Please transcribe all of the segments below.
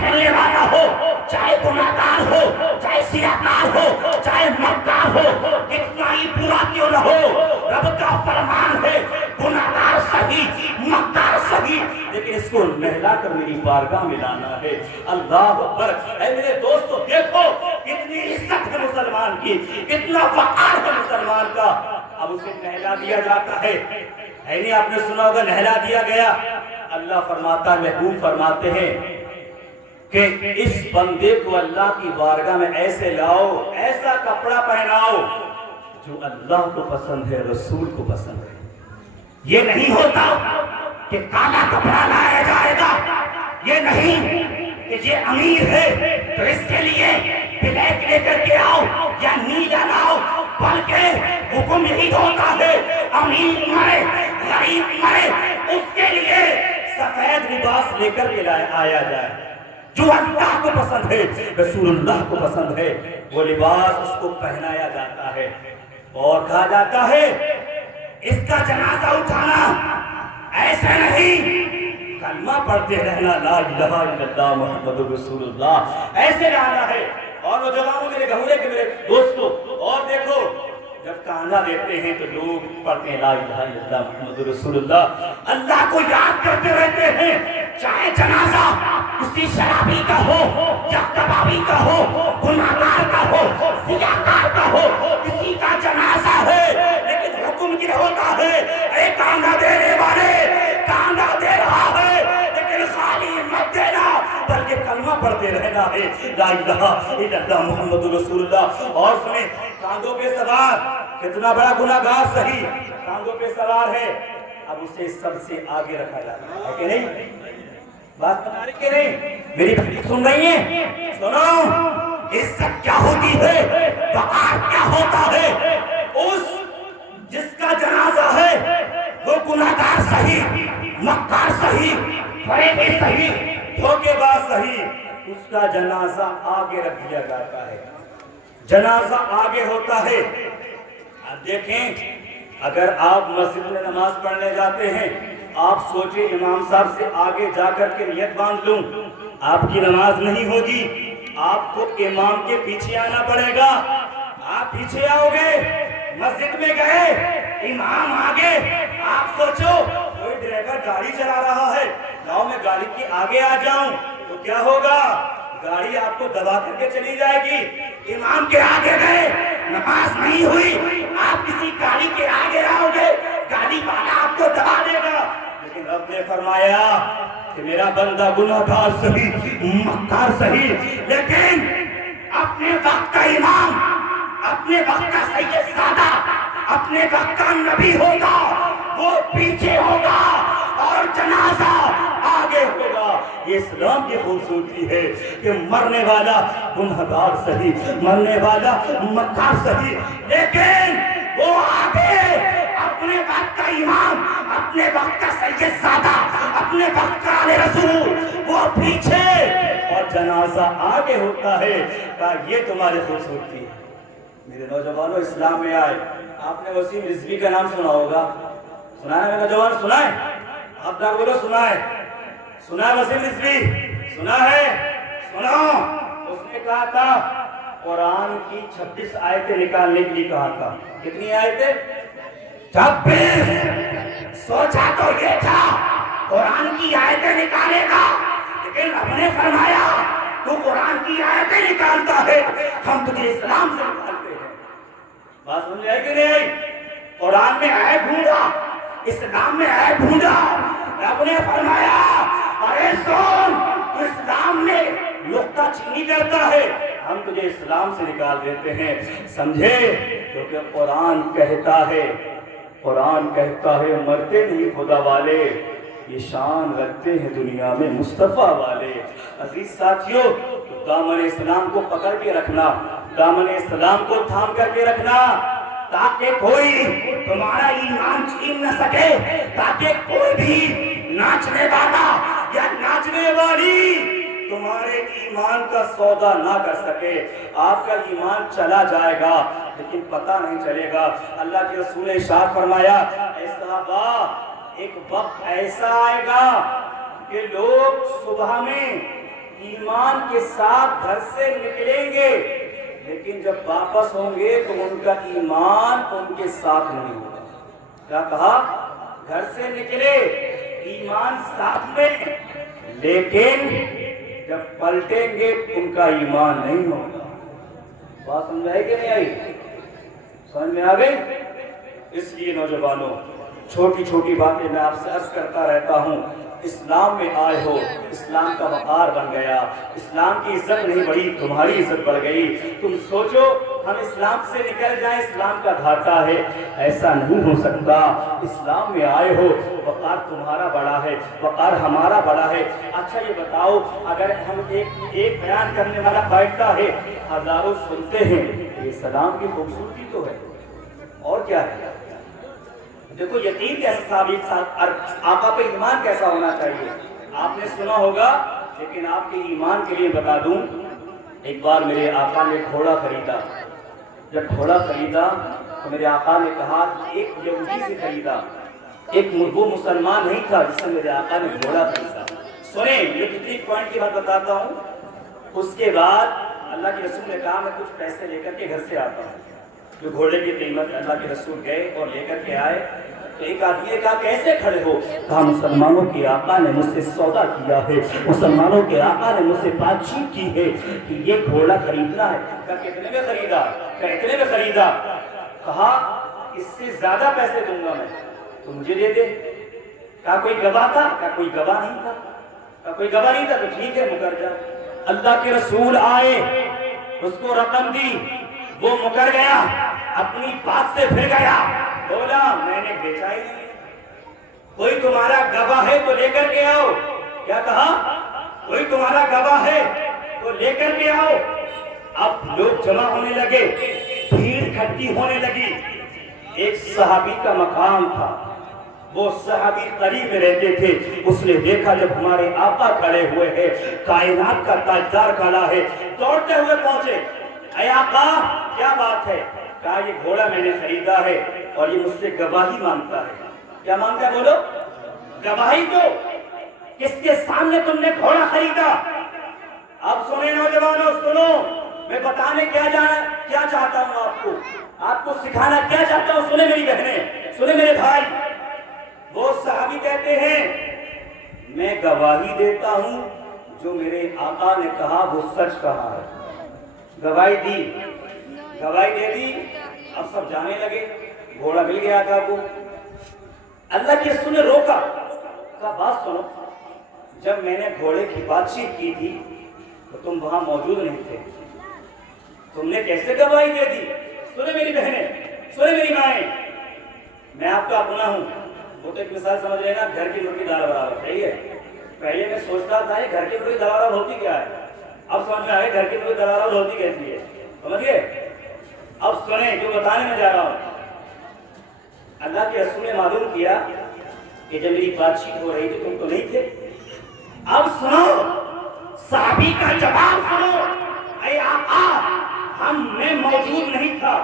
کھیلنے والا ہو، چاہے گناہگار ہو، چاہے سیاکار ہو، چاہے مکار ہو، کتنا ہی برا کیوں نہ ہو، رب کا فرمان ہے گناہگار صحیح، مکار صحیح، لیکن اس کو نہلا کر میری بارگاہ میں لانا ہے۔ اللہ اکبر۔ اے میرے دوستو دیکھو کتنی عزت ہے مسلمان کی، کتنا وقار ہے مسلمان کا، اب اسے نہلا دیا جاتا ہے۔ نہیں آپ نے سنا ہوگا نہلا دیا گیا، اللہ فرماتا ہے، محبوب فرماتے ہیں کہ اس بندے کو اللہ کی بارگاہ میں ایسے لاؤ، ایسا کپڑا پہناؤ جو اللہ کو پسند ہے، رسول کو پسند ہے۔ یہ نہیں ہوتا کہ کالا کپڑا لایا جائے گا، یہ نہیں کہ یہ امیر ہے تو اس کے لیے بلیک لے کر کے آؤ یا نیلا لاؤ، بلکہ حکم یہی ہوتا ہے امیر مرے غریب مرے اس کے لیے سفید لباس لے کر کے آیا جائے، جو اللہ کو پسند ہے، رسول اللہ کو پسند ہے، وہ لباس اس کو پہنایا جاتا ہے۔ اور کہا جاتا ہے اس کا جنازہ اٹھانا ایسے نہیں، کلمہ پڑھتے رہنا لا الہ الا اللہ محمد رسول اللہ، ایسے لانا ہے۔ اور نوجوانوں میرے گھوڑے کے میرے دوستو، اور دیکھو جب کاندھا دیتے ہیں تو لوگ پڑھتے ہیں لا الہ الا اللہ محمد رسول اللہ، اللہ کو یاد کرتے رہتے ہیں، چاہے جنازہ کسی شرابی کا ہو یا کبابی کا ہو، گناہگار کا ہو، سیاکار کا ہو، کسی کا جنازہ ہے، لیکن حکم کیا ہوتا ہے، اے کاندھا دینے والے، کاندھا دے رہا ہے لیکن خالی مت دینا، بلکہ کلمہ پڑھتے رہنا ہے لا الہ الا اللہ محمد رسول اللہ۔ اور سنیں کاندھوں پہ سوار کتنا بڑا گناہگار صحیح کاندھوں پہ سوار ہے، اب اسے سب سے آگے رکھا جاتا ہے کہ نہیں؟ بات بتا رہی کہ نہیں؟ میری بھائی سن رہی ہیں؟ سنو، عزت کیا ہوتی ہے، وقار کیا ہوتا ہے، اس جس کا جنازہ ہے وہ گناہگار صحیح، مکار صحیح، فریبی صحیح، دھوکے باز صحیح، اس کا جنازہ آگے رکھ دیا جاتا ہے، جنازہ آگے ہوتا ہے۔ اب دیکھیں اگر آپ مسجد میں نماز پڑھنے جاتے ہیں، آپ سوچیں امام صاحب سے آگے جا کر کے نیت باندھ لوں، آپ کی نماز نہیں ہوگی، آپ کو امام کے پیچھے آنا پڑے گا، آپ پیچھے آؤ گے، مسجد میں گئے امام آگے، آپ سوچو کوئی ڈرائیور گاڑی چلا رہا ہے، لاؤ میں گاڑی کے آگے آ جاؤں تو کیا ہوگا، گاڑی آپ کو دبا کر کے چلی جائے گی۔ امام کے آگے گئے نماز نہیں ہوئی، آپ کسی گاڑی کے آگے آؤ گے، گاڑی والا آپ کو دبا دے گا، لیکن رب نے فرمایا کہ میرا بندہ گناہگار صحیح، مکار صحیح، لیکن اپنے وقت کا امام، اپنے وقت کا سید سادہ، اپنے وقت کا نبی ہوگا، وہ پیچھے ہوگا اور جنازہ آگے ہوگا۔ یہ اسلام کی خوبصورتی ہے کہ مرنے والا گنہگار صحیح، مرنے والا مکار صحیح، لیکن وہ آگے اپنے وقت کا امام، اپنے وقت کا سید سادہ، اپنے وقت کا آل رسول، وہ پیچھے اور جنازہ آگے ہوتا ہے۔ کہا یہ تمہاری خوبصورتی ہے۔ میرے نوجوانوں اسلام میں آئے، آپ نے وسیم رضوی کا نام سنا ہوگا، سنا ہے میرے نوجوان، سنا ہے؟ آپ نہ بولو سنا ہے، سنا ہے وسیم رضوی، سنا ہے؟ سنو، اس نے کہا تھا قرآن کی 26 آیتیں نکالنے کے لیے کہا تھا، کتنی آیتیں؟ 26۔ سوچا تو یہ تھا قرآن کی آیتیں نکالے گا، لیکن رب نے فرمایا تو قرآن کی آیتیں نکالتا ہے، ہم تجھے اسلام سے نکالتے ہیں۔ بات سمجھ آئی کہ نہیں آئی؟ قرآن میں عیب ڈھونڈا، اسلام میں عیب ڈھونڈا، رب نے فرمایا ارے سن تو اسلام میں نقطہ چینی کرتا ہے، ہم تجھے اسلام سے نکال دیتے ہیں، سمجھے؟ کیونکہ قرآن کہتا ہے، قرآن کہتا ہے مرتے نہیں خدا والے، یہ شان رکھتے ہیں دنیا میں مصطفیٰ والے۔ عزیز ساتھیوں، دامن اسلام کو پکڑ کے رکھنا، دامن اسلام کو تھام کر کے رکھنا، تاکہ کوئی تمہارا ایمان چھین نہ سکے، تاکہ کوئی بھی ناچنے والا یا ناچنے والی تمہارے ایمان کا سودا نہ کر سکے۔ آپ کا ایمان چلا جائے گا لیکن پتہ نہیں چلے گا۔ اللہ کے رسول نے ارشاد فرمایا، اے صحابہ ایک وقت ایسا آئے گا کہ لوگ صبح میں ایمان کے ساتھ گھر سے نکلیں گے، لیکن جب واپس ہوں گے تو ان کا ایمان ان کے ساتھ نہیں ہوگا۔ کیا کہا؟ گھر سے نکلے ایمان ساتھ میں، لیکن جب پلٹیں گے ان کا ایمان نہیں ہوگا۔ بات سمجھ آئی کہ نہیں آئی؟ سمجھ میں آ گئی؟ اس لیے نوجوانوں، چھوٹی چھوٹی باتیں میں آپ سے عرض کرتا رہتا ہوں، اسلام میں آئے ہو، اسلام کا وقار بن گیا، اسلام کی عزت نہیں بڑھی، تمہاری عزت بڑھ گئی۔ تم سوچو ہم اسلام سے نکل جائیں، اسلام کا گھاٹا ہے، ایسا نہیں ہو سکتا۔ اسلام میں آئے ہو، وقار تمہارا بڑا ہے، وقار ہمارا بڑا ہے۔ اچھا یہ بتاؤ، اگر ہم ایک بیان کرنے والا بیٹھتا ہے، ہزاروں سنتے ہیں، یہ اسلام کی خوبصورتی تو ہے، اور کیا ہے؟ دیکھو یقین کیسا ثابت، آقا پہ ایمان کیسا ہونا چاہیے۔ آپ نے سنا ہوگا، لیکن آپ کے ایمان کے لیے بتا دوں، ایک بار میرے آقا نے گھوڑا خریدا۔ جب گھوڑا خریدا تو میرے آقا نے کہا، ایک یہودی سے خریدا، وہ مسلمان نہیں تھا جس سے میرے آقا نے گھوڑا خریدا۔ سنیں، یہ کتنی پوائنٹ کی بات بتاتا ہوں۔ اس کے بعد اللہ کے رسول نے کہا میں کچھ پیسے لے کر کے گھر سے آتا ہوں۔ جو گھوڑے کی قیمت اللہ کے رسول گئے اور لے کر کے آئے تو ایک آدمی نے کہا کیسے کھڑے ہو؟ کہا مسلمانوں کے آقا نے مجھ سے سودا کیا ہے، مسلمانوں کے آقا نے مجھ سے بات چیت کی ہے کہ یہ گھوڑا خریدنا ہے۔ کہا کتنے میں خریدا؟ کہا اتنے میں خریدا۔ کہا اس سے زیادہ پیسے دوں گا میں، تو مجھے دے دے۔ کہا کوئی گواہ تھا؟ کہا کوئی گواہ نہیں تھا۔ کہا کوئی گواہ نہیں تھا تو ٹھیک ہے مکر جا۔ اللہ کے رسول آئے، اس کو رقم دی، وہ مکر گیا، اپنی بات سے پھر گیا، بولا میں نے بیچا ہی نہیں۔ کوئی تمہارا گواہ ہے تو لے کر کے آؤ۔ کیا کہا؟ کوئی تمہارا گواہ ہے تو لے کر کے آؤ۔ اب لوگ جمع ہونے لگے، بھیڑ اکٹھی ہونے لگی۔ ایک صحابی کا مقام تھا، وہ صحابی قریب میں رہتے تھے۔ اس نے دیکھا جب ہمارے آقا کھڑے ہوئے ہیں، کائنات کا تاجدار کھڑا ہے، دوڑتے ہوئے پہنچے، اے آقا کیا بات ہے؟ کہا یہ گھوڑا میں نے خریدا ہے اور یہ مجھ سے گواہی مانگتا ہے۔ کیا مانگتا ہے بولو؟ گواہی دو، کس کے سامنے تم نے گھوڑا خریدا؟ اب سنیں نوجوانوں، سنو، میں بتانے کیا چاہتا ہوں آپ کو سکھانا کیا چاہتا ہوں۔ سنیں میری بہنیں، سنیں میرے بھائی، وہ صحابی کہتے ہیں میں گواہی دیتا ہوں جو میرے آقا نے کہا وہ سچ کہا ہے۔ گواہی دی، گواہی دے دی، اب سب جانے لگے، گھوڑا مل گیا تھا کو۔ اللہ کے رسول نے روکا، کہا بات سنو، جب میں نے گھوڑے کی بات چیت کی تھی تو تم وہاں موجود نہیں تھے، تم نے کیسے گواہی دے دی؟ سنیں میری بہنیں، سنیں میری مائیں، میں آپ کا اپنا ہوں۔ وہ تو ایک مثال سمجھ رہے نا، گھر کی مرغی دال برابر، صحیح ہے؟ پہلے میں سوچتا تھا یہ گھر کی مرغی دال برابر ہوتی کیا ہے، اب سمجھ میں آئے گھر کی مرغی دال برابر ہوتی کیسی ہے، سمجھ گئے؟ اب سنیں جو بتانے میں جا رہا ہوں۔ اللہ کے رسول نے معلوم کیا کہ جب میری بات چیت ہو رہی تھی تم تو نہیں تھے۔ اب سنو، صحابی کا جواب سنو، اے آقا ہم میں موجود نہیں تھا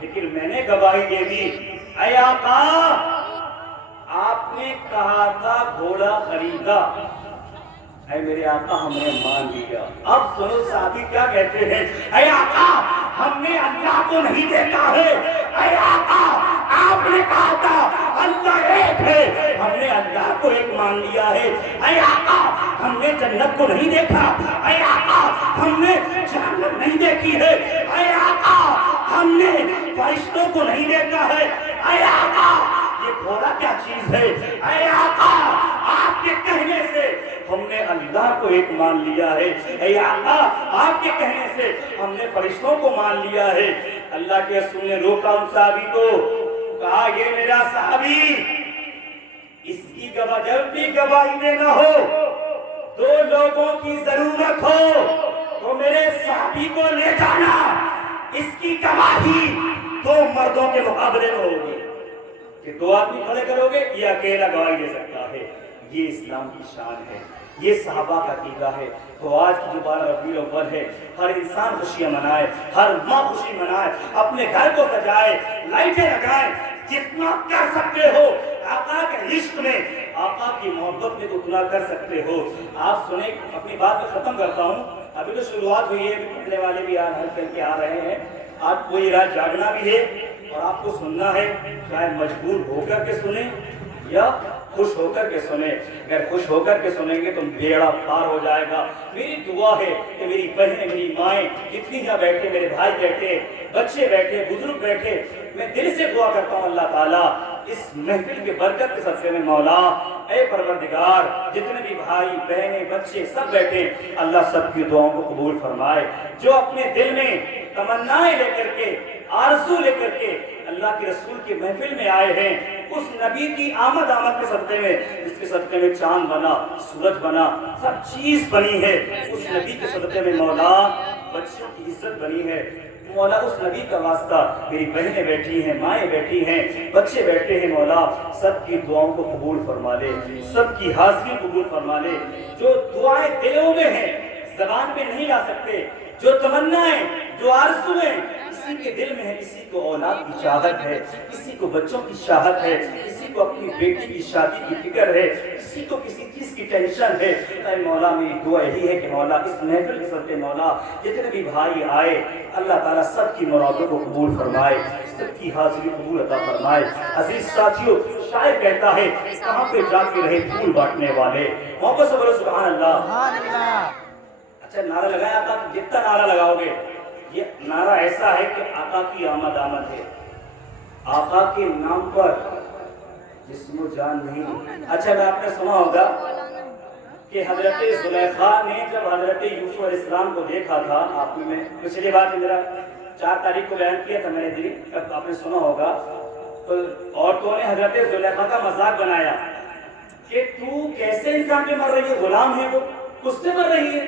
لیکن میں نے گواہی دے دی۔ اے آقا آپ نے کہا تھا گھوڑا خریدا، اے میرے آقا ہم نے مان لیا۔ اب سنو صحابی کیا کہتے ہیں، اے آقا ہم نے اللہ کو نہیں دیکھا ہے، اے آقا آپ نے کہا تھا اللہ ایک ہے، ہم نے اللہ کو ایک مان لیا ہے۔ اے آقا ہم نے جنت کو نہیں دیکھا، اے آقا ہم نے جہنم نہیں دیکھی ہے، اے آقا ہم نے فرشتوں کو نہیں دیکھا ہے، اے آقا یہ گھوڑا کیا چیز ہے، اے آقا آپ کے کہنے سے ہم نے اللہ کو ایک مان لیا ہے، اے آقا آپ کے کہنے سے ہم نے فرشتوں کو مان لیا ہے۔ اللہ کے رسول نے روکا ان صحابی کو، کہا یہ میرا صحابی، اس کی گواہ جب بھی گواہی دینا ہو، دو لوگوں کی ضرورت ہو تو میرے صحابی کو لے جانا، اس کی گواہی دو مردوں کے مقابلے میں ہوگی کہ دو آدمی کھڑے کرو گے، یہ اکیلا گواہی دے سکتا ہے۔ یہ اسلام کی شان ہے، یہ صحابہ کا عقیدہ ہے۔ تو آج کی جو 12 ربیع الاول ہے، ہر انسان خوشیاں منائے، ہر ماں خوشی منائے، اپنے گھر کو سجائے، لائٹیں لگائیں، جتنا کر سکتے ہو آقا کے عشق میں، آقا کی محبت میں اتنا کر سکتے ہو۔ آپ سنیں، اپنی بات میں ختم کرتا ہوں، ابھی تو شروعات ہوئی ہے، پڑھنے والے بھی ہر کر کے آ رہے ہیں۔ آج پوری رات جاگنا بھی ہے اور آپ کو سننا ہے، چاہے مجبور ہو کر کے سنیں یا خوش ہو کر کے سنیں۔ اگر خوش ہو کر کے سنیں گے تو بیڑا پار ہو جائے گا۔ میری دعا ہے کہ میری بہنیں، میری مائیں، جتنی جہاں بیٹھے، میرے بھائی بیٹھے، بچے بیٹھے، بزرگ بیٹھے، میں دل سے دعا کرتا ہوں اللہ تعالیٰ اس محفل کی برکت کے صدقے میں مولا، اے پروردگار، جتنے بھی بھائی بہنیں بچے سب بیٹھے، اللہ سب کی دعاؤں کو قبول فرمائے۔ جو اپنے دل میں تمنائیں لے کر کے، آرزو لے کر کے اللہ کے رسول کی محفل میں آئے ہیں، اس نبی کی آمد کے صدقے میں، جس کے صدقے میں چاند بنا، سورج بنا، سب چیز بنی ہے، اس نبی کے صدقے میں مولا بچوں کی عزت بنی ہے۔ مولا اس نبی کا واسطہ، میری بہنیں بیٹھی ہیں، مائیں بیٹھی ہیں، بچے بیٹھے ہیں، مولا سب کی دعاؤں کو قبول فرما لے، سب کی حاضری قبول فرما لے۔ جو دعائیں دلوں میں ہیں، زبان پہ نہیں لا سکتے، جو تمنائیں، جو آرزویں کسی کے دل میں ہے، کسی کو اولاد کی چاہت ہے، کسی کو بچوں کی چاہت ہے، کسی کو اپنی بیٹی کی شادی کی فکر ہے، کسی کو کسی چیز کی ٹینشن ہے، اے مولا میری دعا یہی ہے کہ مولا اس محفل کے صدقے مولا جتنے بھی بھائی آئے، اللہ تعالیٰ سب کی مرادوں کو قبول فرمائے، سب کی حاضری قبول عطا فرمائے۔ عزیز ساتھیوں، شاعر کہتا ہے کہاں پہ جا کے رہے پھول بانٹنے والے، محبت سے بولو سبحان اللہ۔ اچھا نعرہ لگایا آقا، جتنا نعرہ لگاؤ گے، یہ نعرہ ایسا ہے کہ آقا کی آمد ہے، آقا کے نام پر جسم و جان نہیں۔ اچھا آپ نے سنا ہوگا کہ حضرت زلیخا نے جب حضرت یوسف علیہ السلام کو دیکھا تھا، آپ میں پچھلی بات میرا 4 تاریخ کو بیان کیا تھا میں نے دن، آپ نے سنا ہوگا، تو عورتوں نے حضرت زلیخا کا مذاق بنایا کہ تو کیسے انسان پہ مر رہی ہے، غلام ہے وہ، اس سے مر رہی ہے۔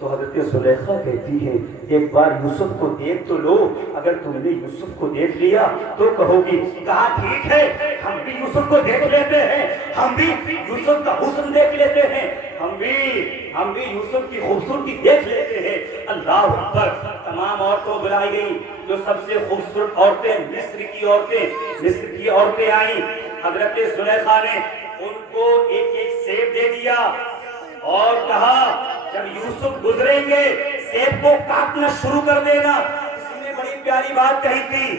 تو حضرت زلیخا کہتی ہے ایک بار یوسف کو دیکھ تو لو، اگر تم نے یوسف کو دیکھ لیا تو کہو گی، کہا ٹھیک ہے ہم بھی یوسف کو دیکھ لیتے ہیں، ہم بھی یوسف کا حسن دیکھ لیتے ہیں، ہم بھی یوسف کی خوبصورتی دیکھ لیتے ہیں۔ اللہ اکبر۔ تمام عورتوں بلائی گئی، جو سب سے خوبصورت عورتیں، مصر کی عورتیں آئیں، حضرت زلیخا نے ان کو ایک ایک سیب دے دیا اور کہا جب یوسف گزریں گے سیب کو کاٹنا شروع کر دینا۔ کسی نے بڑی پیاری بات کہی تھی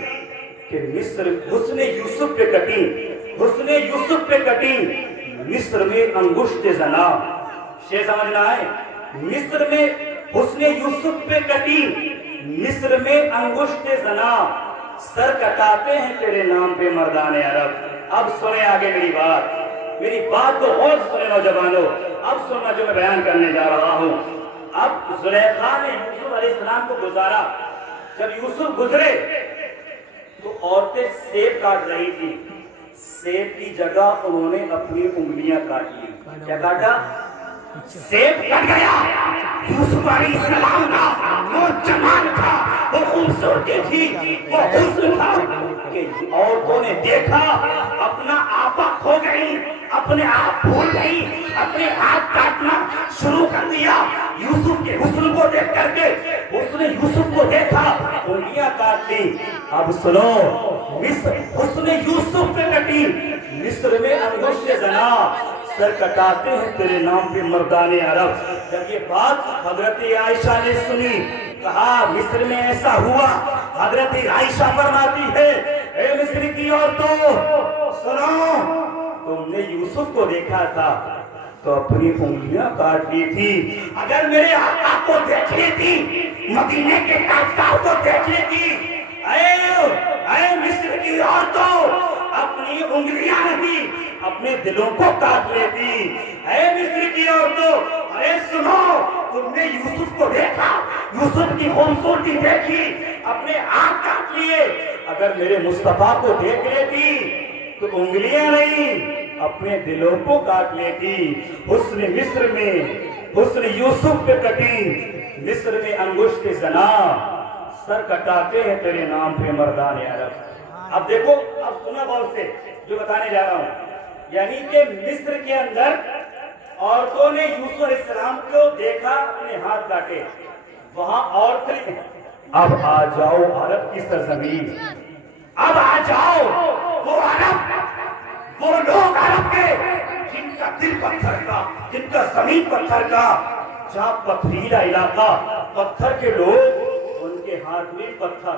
کہ مصر حسن یوسف پہ کٹی، حسن یوسف پہ کٹی، مصر میں انگشت زنا۔ شیخ سمجھنا ہے، مصر میں حسن یوسف پہ کٹی، مصر میں انگشت زنا، سر کٹاتے ہیں تیرے نام پہ مردان عرب۔ اب سنیں آگے میری بات کو غور سے سنیں نوجوانوں، اب سننا جو میں بیان کرنے جا رہا ہوں۔ اب زلیخا نے یوسف علیہ السلام کو گزارا، جب یوسف گزرے تو عورتیں سیب کاٹ رہی تھی، سیب کی جگہ انہوں نے اپنی انگلیاں کاٹ لی۔ کیا کاٹا؟ سیب کٹ گیا۔ یوسف علیہ السلام کا وہ جمال تھا، وہ خوبصورتی تھی، وہ حسن تھا کہ عورتوں نے دیکھا، اپنا آپا کھو گئی، اپنے آپ بھول گئی، اپنے ہاتھ کاٹنا شروع کر دیا۔ یوسف کے حسن کو دیکھ کر کے اس نے یوسف کو دیکھا، انگلیاں کاٹ لی۔ اب سنو، مصر حسن یوسف پہ کٹی، مصر میں انگشت زنا، سر کٹاتے ہیں تیرے نام پہ مردان عرب۔ جب یہ بات حضرت عائشہ نے سنی، کہا مصر میں ایسا ہوا۔ حضرت عائشہ فرماتی ہے، اے مصر کی عورتوں سنو، تم نے یوسف کو دیکھا تھا تو اپنی انگلیاں کاٹ لی تھی، اگر میرے آقا کو دیکھ لیتی، مدینے کے تاجدار کو دیکھ لیتی، اے مصر کی عورتوں اپنی انگلیاں نہیں اپنے دلوں کو کاٹ لیتی۔ اے مصر کی عورتوں، ارے سنو، تم نے یوسف کو دیکھا، یوسف کی خوبصورتی دیکھی، اپنے ہاتھ کاٹ لیے، اگر میرے مصطفیٰ کو دیکھ لیتی تو انگلیاں نہیں اپنے دلوں کو کاٹ لیتی۔ حسن مصر میں حسن یوسف پہ کٹی، مصر میں انگشت زنا، سر کٹاتے ہیں تیرے نام پہ مردان عرب۔ اب دیکھو، اب سنا غور سے جو بتانے جا رہا ہوں، یعنی کہ مصر کے اندر عورتوں نے یوسف علیہ السلام کو دیکھا، اپنے ہاتھ کاٹے، وہاں عورتیں اب آ جاؤ عرب کی سرزمین، اب آ جاؤ وہ عرب وہ لوگ عرب کے جن کا دل پتھر کا، جن کا زمین پتھر کا، جہاں پتھریلا علاقہ، پتھر کے لوگ، ان کے ہاتھ میں پتھر،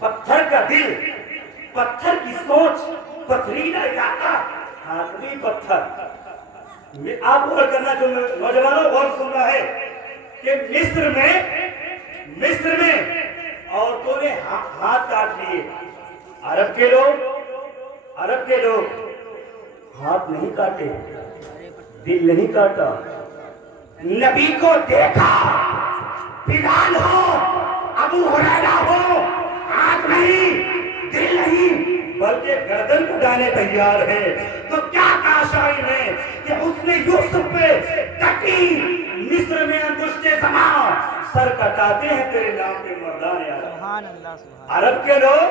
پتھر کا دل، پتھر کی سوچ، پتھریلا علاقہ، ہاتھ میں پتھر۔ آپ غور کرنا، جو نوجوانوں غور سننا ہے کہ مصر میں عورتوں نے ہاتھ کاٹ لیے، عرب کے لوگ ہاتھ نہیں کاٹے، دل نہیں کاٹا۔ نبی کو دیکھا، بلال ہو، ابو ہریرہ ہو، ہاتھ نہیں، دل نہیں، بلکہ گردن کٹانے تیار ہے۔ تو کیا کہا شاعر نے کہ اس نے یوسف پہ کٹی، مصر میں انگشت زمان، سر کٹاتے ہیں تیرے نام پہ مردان عرب۔ عرب کے لوگ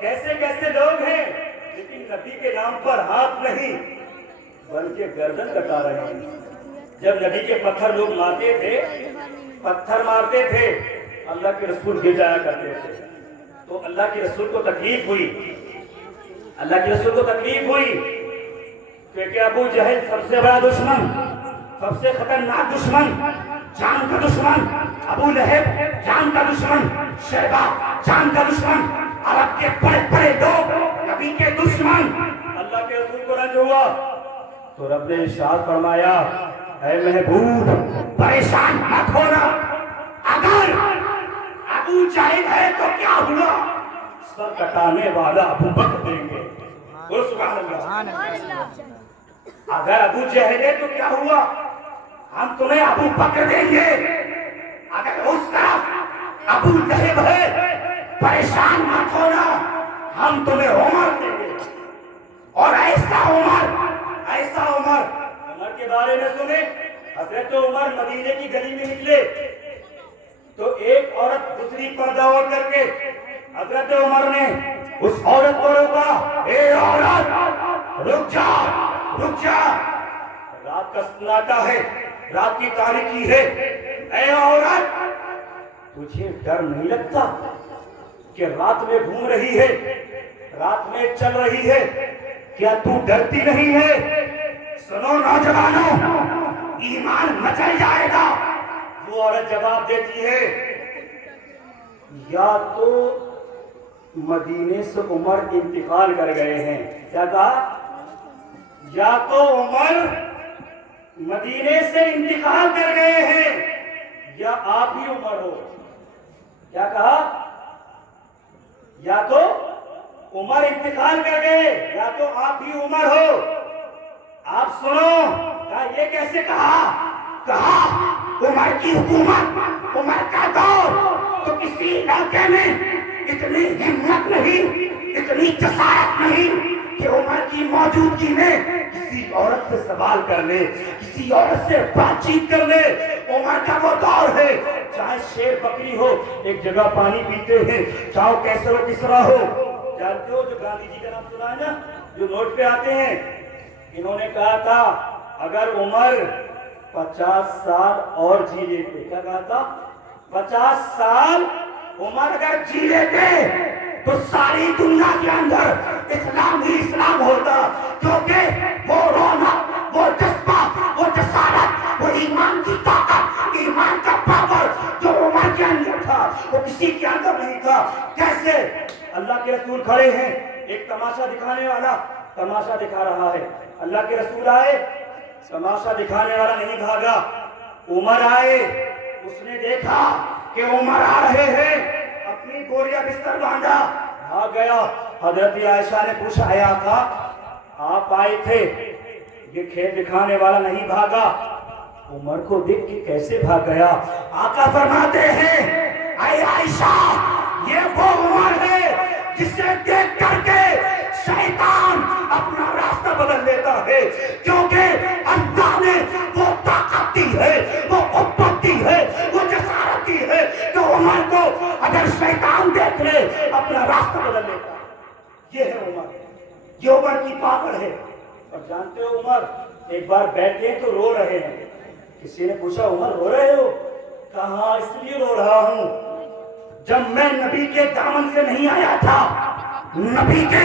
کیسے لوگ ہیں، لیکن نبی کے نام پر ہاتھ نہیں بلکہ گردن کٹا رہے ہیں۔ جب نبی کے پتھر لوگ مارتے تھے، اللہ کے رسول گر جایا کرتے تھے، تو اللہ کے رسول کو تکلیف ہوئی، کیونکہ ابو جہل سب سے بڑا دشمن، سب سے خطرناک دشمن، جان کا دشمن، ابو لہب جان کا دشمن، شیبہ جان کا دشمن، عرب کے بڑے بڑے لوگ نبی کے دشمن۔ اللہ کے رسول کو رنج ہوا تو رب نے ارشاد فرمایا، اے محبوب پریشان مت ہونا، اگر ابو جہل ہے تو کیا ہوا، سر کٹانے والا ابو بکر دیں گے۔ بولو سبحان اللہ۔ اگر ابو جہل ہے تو کیا ہوا، ہم تمہیں ابو بکر دیں گے۔ اگر اس طرف ابو لہب ہے، پریشان مت ہونا، ہم تمہیں عمر دیں گے، اور ایسا عمر کے بارے میں سنے۔ حضرت عمر مدینے کی گلی میں نکلے تو ایک عورت دوسری پردہ اوڑھ کر کے، حضرت عمر نے اس عورت کو روکا، اے عورت رک جا، رات کا سناٹا ہے، رات کی تاریکی ہے، اے عورت تجھے ڈر نہیں لگتا کہ رات میں گھوم رہی ہے، رات میں چل رہی ہے، کیا تو ڈرتی نہیں ہے؟ سنو نوجوانوں، ایمان مچل جائے گا۔ وہ عورت جواب دیتی ہے، یا تو مدینے سے عمر انتقال کر گئے ہیں، کیا کہا؟ یا تو عمر مدینے سے انتقال کر گئے ہیں، یا آپ ہی عمر ہو۔ کیا کہا؟ یا تو عمر انتقال کر گئے، یا تو آپ ہی عمر ہو۔ آپ سنو، یہ کیسے کہا عمر کی حکومت، عمر کا دور، تو کسی علاقے میں اتنی ہمت نہیں، اتنی جسارت نہیں کہ عمر کی موجودگی میں کسی عورت سے سوال کر لے، کسی عورت سے بات چیت کر لے۔ عمر کا وہ دور ہے، چاہے شیر بکری ہو، ایک جگہ پانی پیتے ہیں، چاہے کیسر و کسرا ہو۔ جانتے ہو جو گاندھی جی کا نام سنا ہے نا، جو نوٹ پہ آتے ہیں، انہوں نے کہا تھا اگر عمر 50 سال اور جی لیتے، کیا کہا تھا؟ 50 سال عمر اگر جی لیتے تو ساری دنیا کے اندر اسلام ہی اسلام ہوتا، کیونکہ وہ رونق، وہ جذبہ، وہ جسارت، وہ ایمان کی طاقت، ایمان کا پاور جو عمر کے اندر تھا وہ کسی کے اندر نہیں تھا۔ کیسے؟ اللہ کے رسول کھڑے ہیں، ایک تماشا دکھانے والا تماشا دکھا رہا ہے، اللہ کے رسول آئے، تماشا دکھانے والا نہیں بھاگا، عمر آئے، اس نے دیکھا کہ عمر آ رہے ہیں، اپنی گوریا بستر باندھا، بھاگ گیا۔ حضرت عائشہ نے پوچھا، اے آقا آپ آئے تھے، یہ کھیل دکھانے والا نہیں بھاگا، عمر کو دیکھ کے کیسے بھاگ گیا؟ آقا فرماتے ہیں، اے عائشہ یہ وہ عمر ہے جسے دیکھ کر کے شیطان اپنا راستہ بدل لیتا ہے، کیونکہ اللہ نے وہ طاقت دی ہے، وہ قوت دی ہے، وہ جسارت دی ہے کہ عمر کو اگر شیطان دیکھ لے اپنا راستہ بدل لیتا ہے۔ یہ ہے عمر، یہ عمر کی پاور ہے۔ اور جانتے ہو عمر ایک بار بیٹھے تو رو رہے ہیں، کسی نے پوچھا عمر رو رہے ہو؟ کہاں اس لیے رو رہا ہوں، جب میں نبی کے دامن سے نہیں آیا تھا، نبی کے